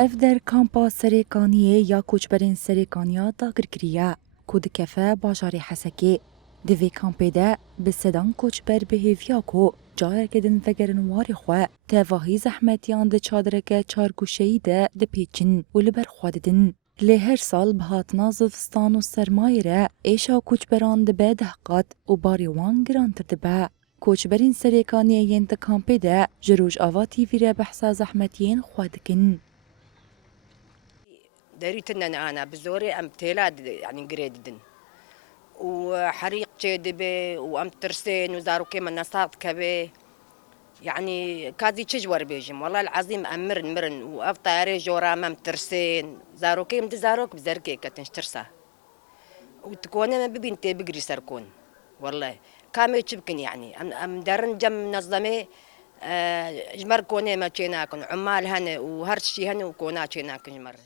اف در کامپا سریکانیه یا کوچبرین سریکانیا داگر کریه کود کفه باجاری حسکی دوی کامپی ده به سدان کوچبر به هیویا کو جای کدن وگرن واری خواه تواهی زحمتیان ده چادرک چارگوشهی ده پیچن و لبر خواددن. لی هر سال به هاتنا زفستان و سرمایه را ایشا کوچبران ده به دهقات و باریوان گرانتر ده به. کوچبرین سریکانیه ین ده کامپی ده جروج آوا تیوی را بحثا زحمتین خوادکن. دريت ان انا بزوري ام تيلاد يعني قريددن وحريق جدبي وام ترسين وزارو كيما نصات كبي يعني كادي تشجور بيجم والله العظيم امرن مرن وافطاري جورا مام ترسين زارو كيم زاروك بزركي كتنش ترسا وتكون ما ببنتي بقري سركون والله كامي تشبكن يعني ام درن جم منظمه جمر كوني ما تشيناكن عمال هن وهرشي هن وكونا تشيناكن جمر.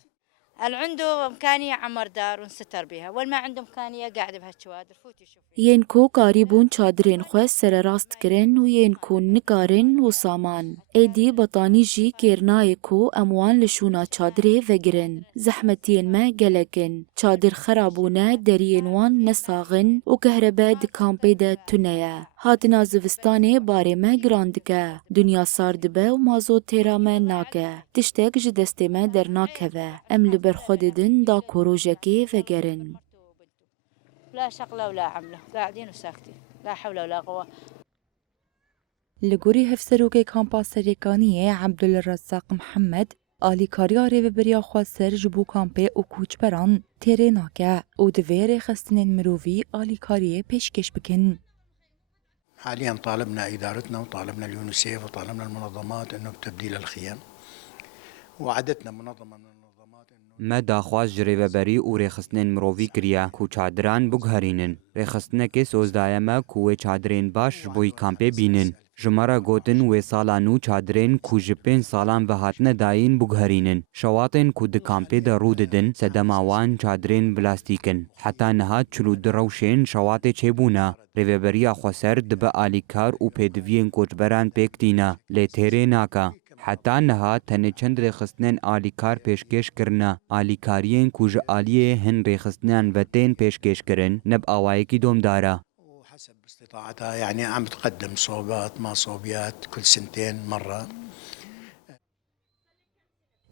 اللي عنده إمكانية عمر دار ونستر بها واللي ما عنده إمكانية قاعد بهالشوادر فوتي شوفي. ین کو قریبون چادرین خواه سر راست کرن و ین کو نکارن و سامان. ایدی بطانی جی کرنای کو اموان لشونا چادره وگرن. زحمتین ما گلکن. چادر خرابونه درین وان نساغن و کهربا دکامپی ده تونیا. هاتنا زوستانه باره ما گراندکه. دنیا سارد به و مازو تیرا ما ناکه. تشتاک جدسته ما در ناکه و. ام لبر خوددن دا کروجکی وگرن. لا شغلة ولا عملة قاعدين وساكتين لا حول ولا قوة. لگوری هفسروک کامپا سریکانیه عبدالرزاق محمد آلی کاریاره و بریا خواه سر جبو کامپه و کوچبران تیره ناکه و دویر خستنین مرووی آلی کاریه پیشکش بکن. حاليا طالبنا إدارتنا وطالبنا اليونيسيف وطالبنا المنظمات إنه بتبديل الخيام وعدتنا منظمة من المنظمات ما داخواز جریوبری و ریخستنین مرووی کریا کو چادران بگهرینن. ریخستنک سوزدایما کو چادرین باش بوی کامپه بینن. جمارا گوتن و سالانو چادرین کو جپین سالان و هاتن داین بگهرینن. شواتن کو د کامپه دا روددن سدماوان چادرین بلاستیکن. حتی نهات چلو دروشین شوات چبونا. ریوبریا خواسر دب آلیکار و پیدوین کوچبران پیکتینا. لیتره ناکا. حتی نها تنه چند ریخستنین آلیکار پیشکش کرنا آلیکاریین کوج آلیه هن ریخستنین و تین پیشکش کرن نب آوائي کی دوم دارا وحسب استطاعتها يعني عم تقدم صوبات ما صوبيات كل سنتين مرة.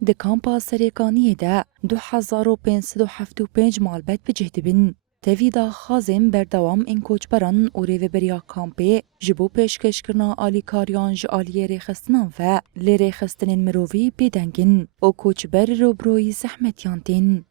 ده کامپا سریکانیه ده 2575 مالبت بجهد بن. تفیدا خازم بردوام این کوچبران و ریوبریا کامپی جبو پیشکش کرنا آلی کاریان ج آلیه ریخستنان و لی ریخستنین مرووی بیدنگن و کوچبر رو بروی زحمتیانتین.